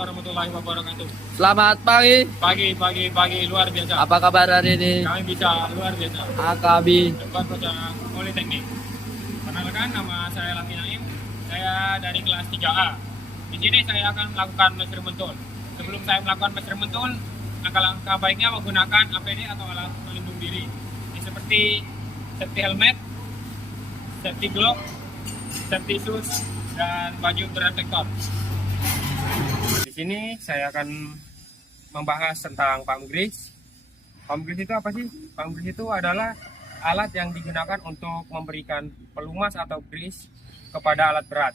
warahmatullahi wabarakatuh. Selamat pagi. Pagi luar biasa. Apa kabar hari ini? Kami bisa luar biasa. Akabi. Debat pada Politeknik. Perkenalkan, nama saya Lafi Naim. Saya dari kelas 3A. Di sini saya akan melakukan measurement tool. Sebelum saya melakukan measurement tool, langkah-langkah baiknya menggunakan APD atau alat pelindung diri. Ini seperti safety helmet, safety glove, safety shoes, dan baju protektor. Di sini saya akan membahas tentang pump grease. Pump grease itu apa sih? Pump grease itu adalah alat yang digunakan untuk memberikan pelumas atau grease kepada alat berat.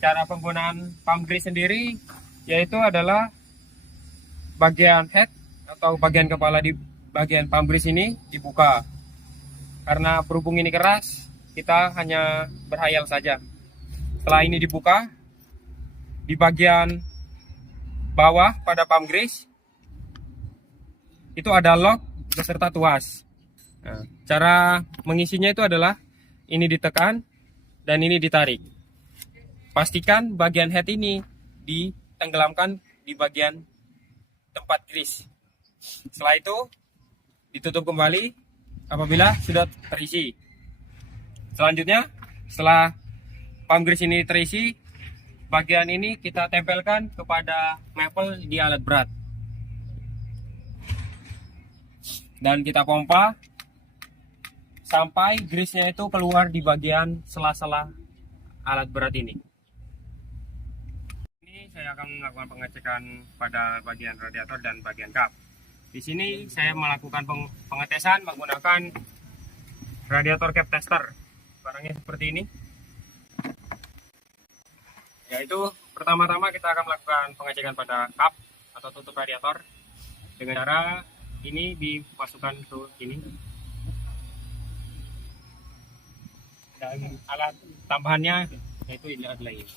Cara penggunaan pump grease sendiri yaitu adalah bagian head atau bagian kepala di bagian pump grease ini dibuka. Karena berhubung ini keras, kita hanya berhayal saja. Setelah ini dibuka, di bagian bawah pada pump grease itu ada lock beserta tuas. Nah, cara mengisinya itu adalah ini ditekan dan ini ditarik. Pastikan bagian head ini ditenggelamkan di bagian tempat grease. Setelah itu ditutup kembali apabila sudah terisi. Selanjutnya, setelah pump grease ini terisi, bagian ini kita tempelkan kepada maple di alat berat. Dan kita pompa sampai grease-nya itu keluar di bagian sela-sela alat berat ini. Ini saya akan melakukan pengecekan pada bagian radiator dan bagian kap. Di sini saya melakukan pengetesan menggunakan radiator cap tester. Barangnya seperti ini. Yaitu pertama-tama kita akan melakukan pengecekan pada kap atau tutup radiator dengan cara ini dimasukkan ke sini. Dan alat tambahannya yaitu ini adalah ini.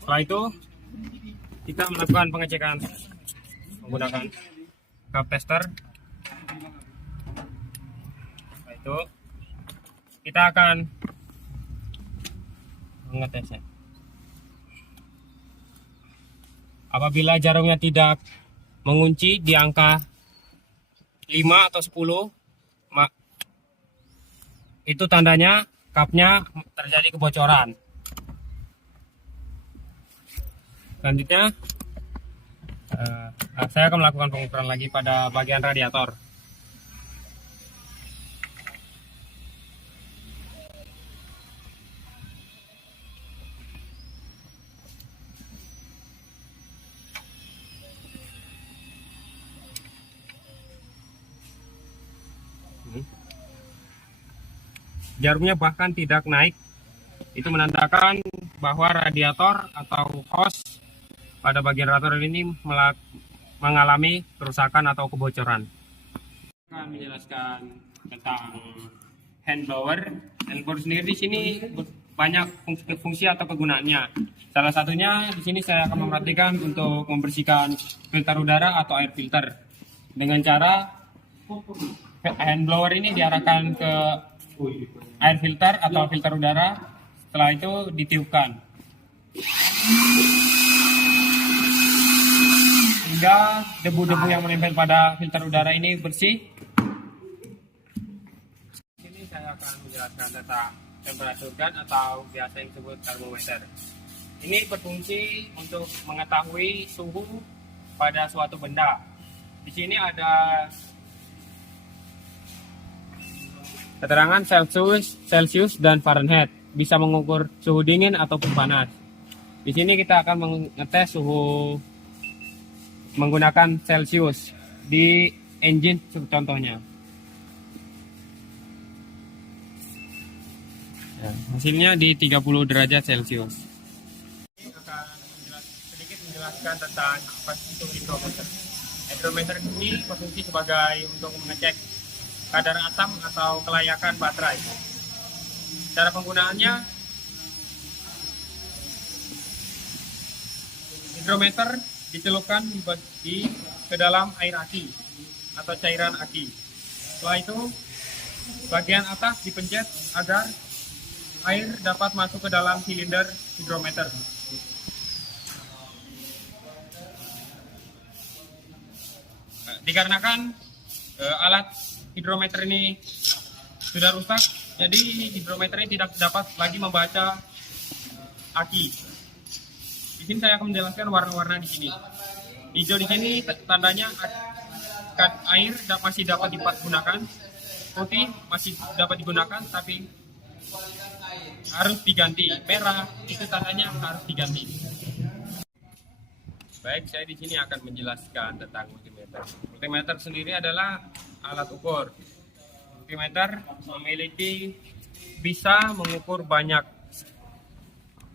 Setelah itu kita melakukan pengecekan menggunakan kap tester. Setelah itu kita akan mengetesnya. Apabila jarumnya tidak mengunci di angka 5 atau 10, itu tandanya kapnya terjadi kebocoran. Selanjutnya saya akan melakukan pengukuran lagi pada bagian radiator. Jarumnya bahkan tidak naik. Itu menandakan bahwa radiator atau hose pada bagian radiator ini mengalami kerusakan atau kebocoran. Akan menjelaskan tentang hand blower. Hand blower sendiri di sini banyak fungsi atau kegunaannya. Salah satunya di sini saya akan memperhatikan untuk membersihkan filter udara atau air filter dengan cara hand blower ini diarahkan ke air filter atau filter udara. Setelah itu ditiupkan hingga debu-debu yang menempel pada filter udara ini bersih. Ini saya akan menjelaskan tentang temperatur gun atau biasa yang disebut termometer. Ini berfungsi untuk mengetahui suhu pada suatu benda. Di sini ada keterangan Celsius dan Fahrenheit, bisa mengukur suhu dingin ataupun panas. Di sini kita akan mengetes suhu menggunakan Celsius di engine contohnya. Ya, hasilnya di 30 derajat Celcius. Ini akan sedikit menjelaskan tentang apa itu hidrometer. Hidrometer ini berfungsi sebagai untuk mengecek kadar asam atau kelayakan baterai. Cara penggunaannya, hidrometer dicelupkan ke dalam air aki atau cairan aki. Setelah itu, bagian atas dipencet agar air dapat masuk ke dalam silinder hidrometer. Dikarenakan alat hidrometer ini sudah rusak, jadi hidrometer ini tidak dapat lagi membaca aki. Di sini saya akan menjelaskan warna-warna di sini. Hijau di sini tandanya air masih dapat digunakan, putih masih dapat digunakan tapi harus diganti. Merah itu tandanya harus diganti. Baik, saya di sini akan menjelaskan tentang multimeter. Multimeter sendiri adalah alat ukur. Multimeter bisa mengukur banyak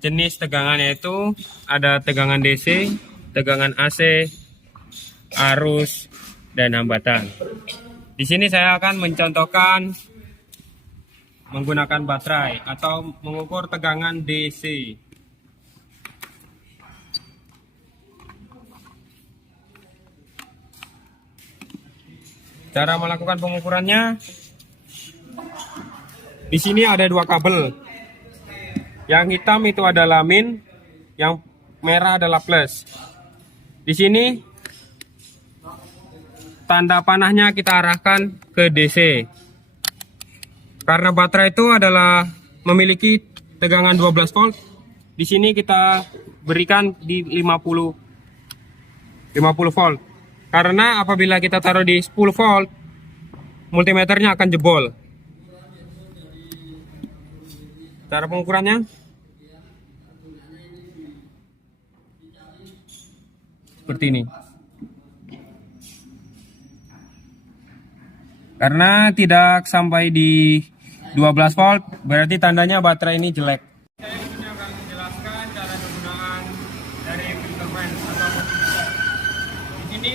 jenis tegangan, yaitu ada tegangan DC, tegangan AC, arus, dan hambatan. Di sini saya akan mencontohkan menggunakan baterai atau mengukur tegangan DC. Cara melakukan pengukurannya, di sini ada dua kabel. Yang hitam itu adalah min, yang merah adalah plus. Di sini tanda panahnya kita arahkan ke DC. Karena baterai itu adalah memiliki tegangan 12 volt, di sini kita berikan di 50 volt. Karena apabila kita taruh di 10 volt, multimeternya akan jebol. Cara pengukurannya seperti ini. Karena tidak sampai di 12 volt, berarti tandanya baterai ini jelek. Saya di sini akan menjelaskan cara penggunaan dari filter range atau multimeter. Di sini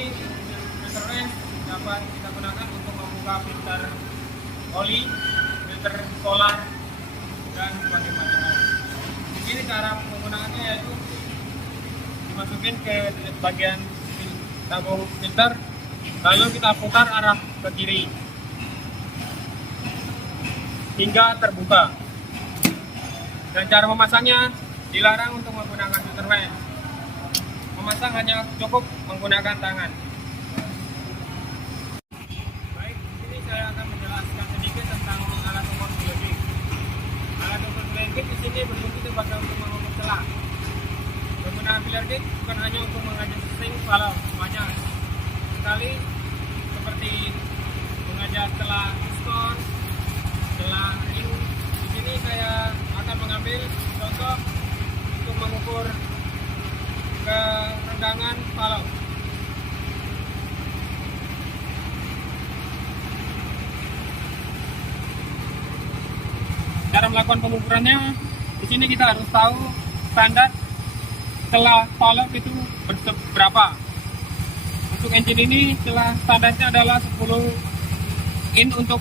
filter range dapat kita gunakan untuk membuka filter oli, filter solar, dan sebagainya. Di sini cara penggunaannya yaitu dimasukin ke bagian tabung filter, lalu kita putar arah ke kiri hingga terbuka. Dan cara memasangnya dilarang untuk menggunakan filter range. Memasang hanya cukup menggunakan tangan. Baik, ini saya akan menjelaskan sedikit tentang alat ukur biologik. Alat ukur biologik di sini berfungsi sebagai untuk mengukur celah. Penggunaan biologik bukan hanya untuk mengajar sing valve, banyak sekali seperti mengajar celah piston, celah ring. Di sini saya akan mengambil contoh untuk mengukur kerendangan valve. Cara melakukan pengukurannya, di sini kita harus tahu standar celah valve itu berapa. Untuk engine ini celah standarnya adalah 10 in untuk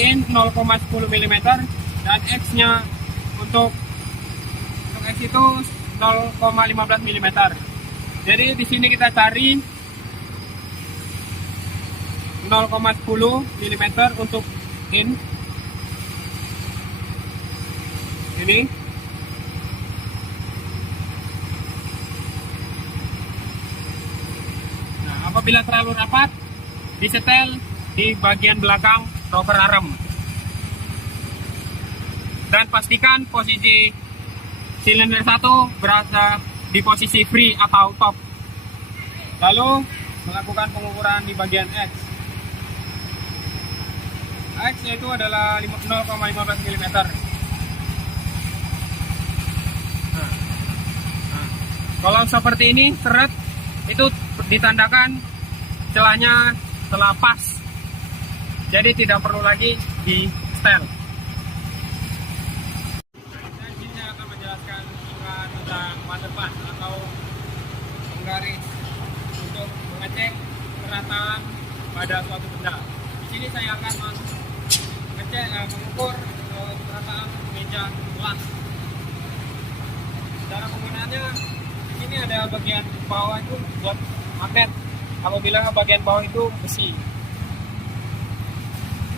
in 0,10 mm dan X-nya untuk X itu 0,15 mm. Jadi di sini kita cari 0,10 mm untuk in ini. Nah, apabila terlalu rapat, disetel di bagian belakang rocker arm. Dan pastikan posisi silinder 1 berada di posisi free atau top. Lalu melakukan pengukuran di bagian X. X itu adalah 0,15 mm. Kalau seperti ini, seret itu ditandakan celahnya telah pas. Jadi tidak perlu lagi di setel. Saya di sini akan menjelaskan tentang motherboard atau penggaris untuk mengecek kerataan pada suatu benda. Di sini saya akan mengukur kerataan meja kelas. Cara penggunaannya, di sini ada bagian bawah itu buat magnet. Apabila bagian bawah itu besi.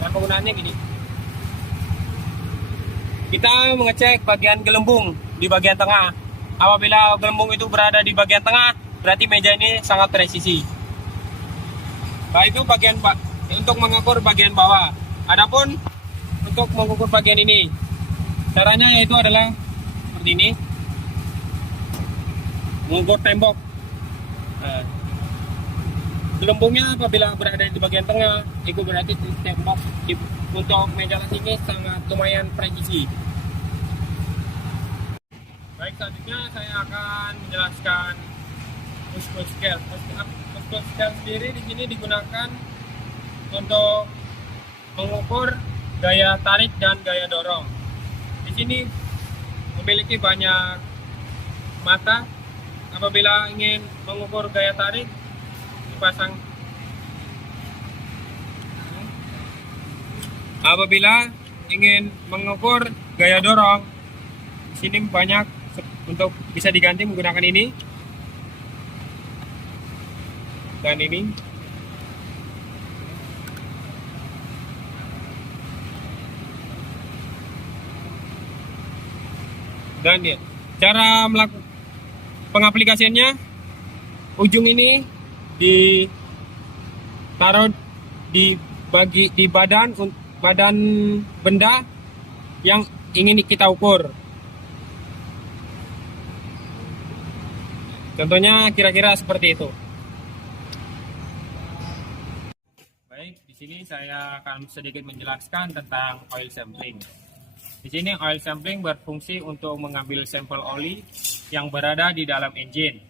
Dan penggunaannya gini. Kita mengecek bagian gelembung di bagian tengah. Apabila gelembung itu berada di bagian tengah, berarti meja ini sangat presisi. Nah, itu bagian untuk mengukur bagian bawah. Adapun untuk mengukur bagian ini, caranya yaitu adalah seperti ini. Mengukur tembok. Nah, gelembungnya apabila berada di bagian tengah, itu berarti tembok untuk meja las ini sangat lumayan presisi. Baik, selanjutnya saya akan menjelaskan push-pull scale. Push-pull scale sendiri di sini digunakan untuk mengukur gaya tarik dan gaya dorong. Di sini memiliki banyak mata. Apabila ingin mengukur gaya tarik, dipasang. Apabila ingin mengukur gaya dorong, di sini banyak untuk bisa diganti menggunakan ini dan ini. Dan ya, cara melakukan pengaplikasiannya, ujung ini ditaruh di badan benda yang ingin kita ukur. Contohnya kira-kira seperti itu. Baik, di sini saya akan sedikit menjelaskan tentang oil sampling. Di sini oil sampling berfungsi untuk mengambil sampel oli yang berada di dalam engine.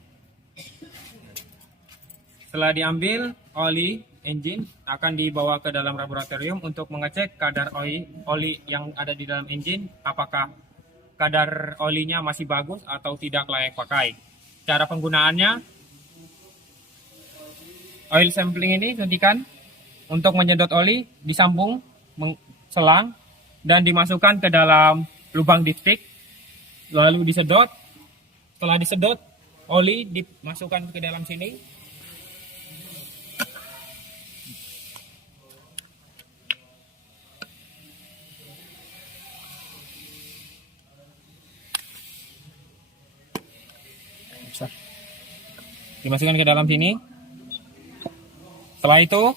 Setelah diambil, oli engine akan dibawa ke dalam laboratorium untuk mengecek kadar oli yang ada di dalam engine, apakah kadar olinya masih bagus atau tidak layak pakai. Cara penggunaannya, oil sampling ini suntikan untuk menyedot oli, disambung selang dan dimasukkan ke dalam lubang dipstick, lalu disedot. Setelah disedot, oli dimasukkan ke dalam sini. Dimasukkan ke dalam sini. Setelah itu,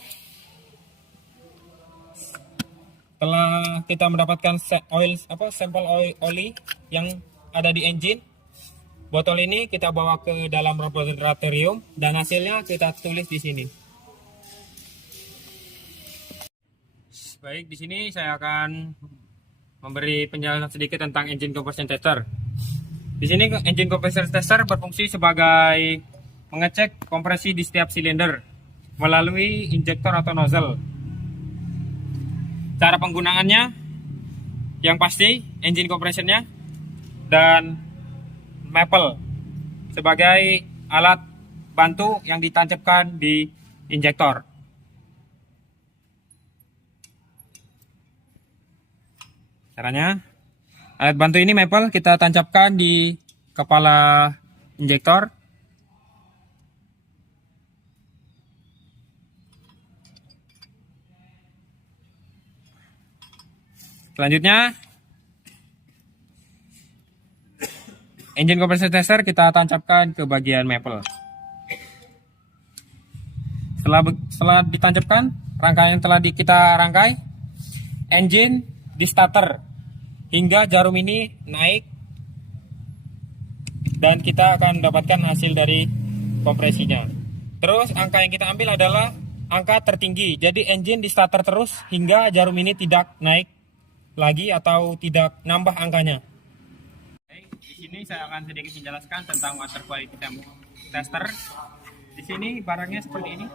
setelah kita mendapatkan sampel oli yang ada di engine, botol ini kita bawa ke dalam laboratorium dan hasilnya kita tulis di sini. Baik, di sini saya akan memberi penjelasan sedikit tentang engine compression tester. Di sini engine compression tester berfungsi sebagai mengecek kompresi di setiap silinder melalui injektor atau nozzle. Cara penggunaannya, yang pasti engine compressionnya dan maple sebagai alat bantu yang ditancapkan di injektor. Caranya, alat bantu ini maple kita tancapkan di kepala injektor. Selanjutnya, engine compression tester kita tancapkan ke bagian maple. Setelah ditancapkan, rangkaian telah kita rangkai, engine di starter hingga jarum ini naik dan kita akan mendapatkan hasil dari kompresinya. Terus angka yang kita ambil adalah angka tertinggi. Jadi engine di starter terus hingga jarum ini tidak naik lagi atau tidak nambah angkanya. Di sini saya akan sedikit menjelaskan tentang water quality tester. Di sini barangnya seperti ini.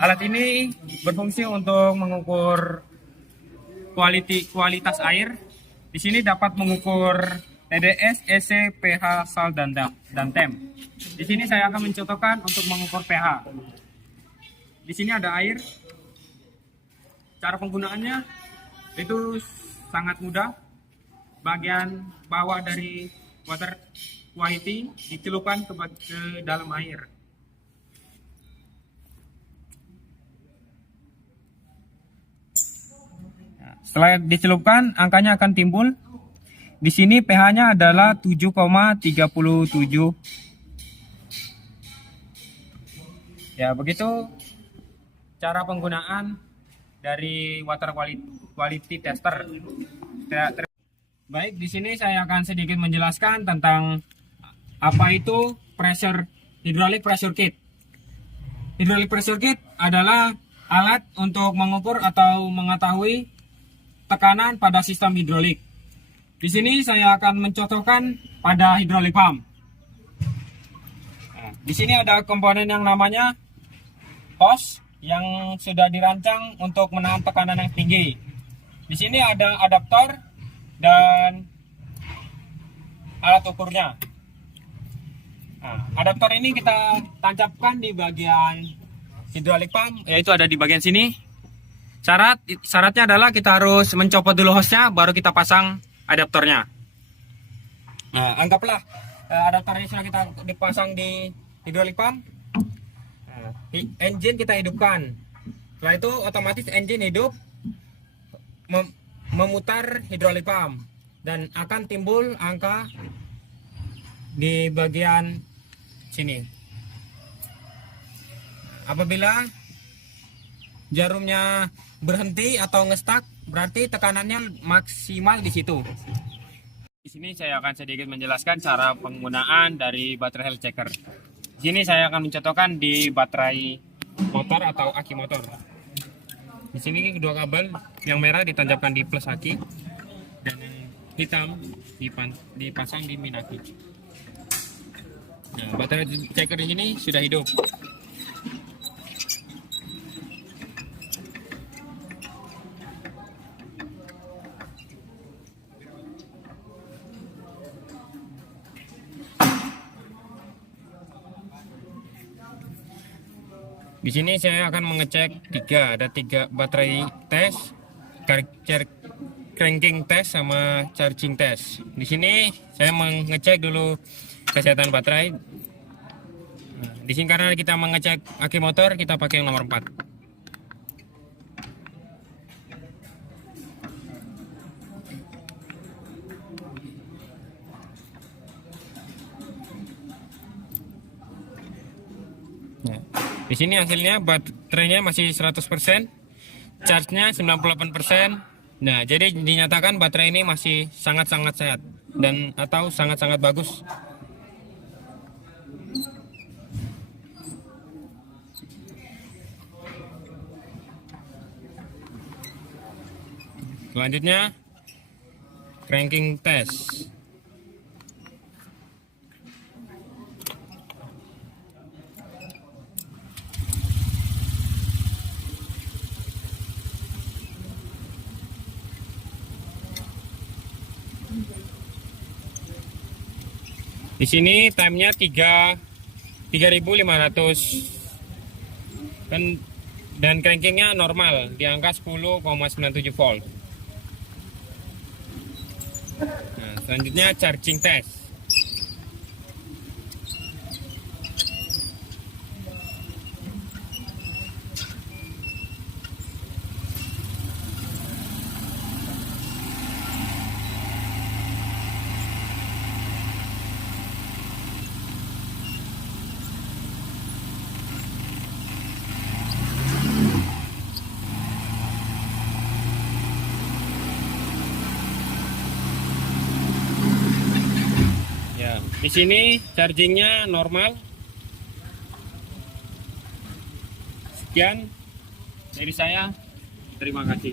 Alat ini berfungsi untuk mengukur kualitas air. Di sini dapat mengukur TDS, EC, pH, sal dan temp. Di sini saya akan mencontohkan untuk mengukur pH. Di sini ada air. Cara penggunaannya itu sangat mudah. Bagian bawah dari water quality dicelupkan ke dalam air. Setelah dicelupkan, angkanya akan timbul. Di sini pH-nya adalah 7,37. Ya, begitu cara penggunaan dari water quality tester. Baik, di sini saya akan sedikit menjelaskan tentang apa itu hydraulic pressure kit. Hydraulic pressure kit adalah alat untuk mengukur atau mengetahui tekanan pada sistem hidrolik. Di sini saya akan mencontohkan pada hydraulic pump. Nah, di sini ada komponen yang namanya hose yang sudah dirancang untuk menahan tekanan yang tinggi. Di sini ada adaptor dan alat ukurnya. Nah, adaptor ini kita tancapkan di bagian hydraulic pump, yaitu ada di bagian sini. Syaratnya adalah kita harus mencopot dulu hose-nya, baru kita pasang adaptornya. Nah, anggaplah adaptor ini sudah kita dipasang di hydraulic pump. Nah, engine kita hidupkan. Setelah itu otomatis engine hidup memutar hydraulic pump dan akan timbul angka di bagian sini. Apabila jarumnya berhenti atau ngestak, berarti tekanannya maksimal di situ. Di sini saya akan sedikit menjelaskan cara penggunaan dari baterai health checker. Di sini saya akan mencontohkan di baterai motor atau aki motor. Di sini kedua kabel, yang merah ditancapkan di plus aki dan yang hitam dipasang di min aki. Nah, baterai checker di sini sudah hidup. Di sini saya akan mengecek ada tiga baterai tes, cranking test sama charging test. Di sini saya mengecek dulu kesehatan baterai. Nah, di sini karena kita mengecek aki motor, kita pakai yang nomor 4. Nah, di sini hasilnya baterainya masih 100%, charge-nya 98%. Nah, jadi dinyatakan baterai ini masih sangat-sangat sehat dan atau sangat-sangat bagus. Selanjutnya cranking test. Di sini time-nya 3500 dan crankingnya normal di angka 10,97 volt. Nah, selanjutnya charging test. Di sini chargingnya normal. Sekian dari saya. Terima kasih.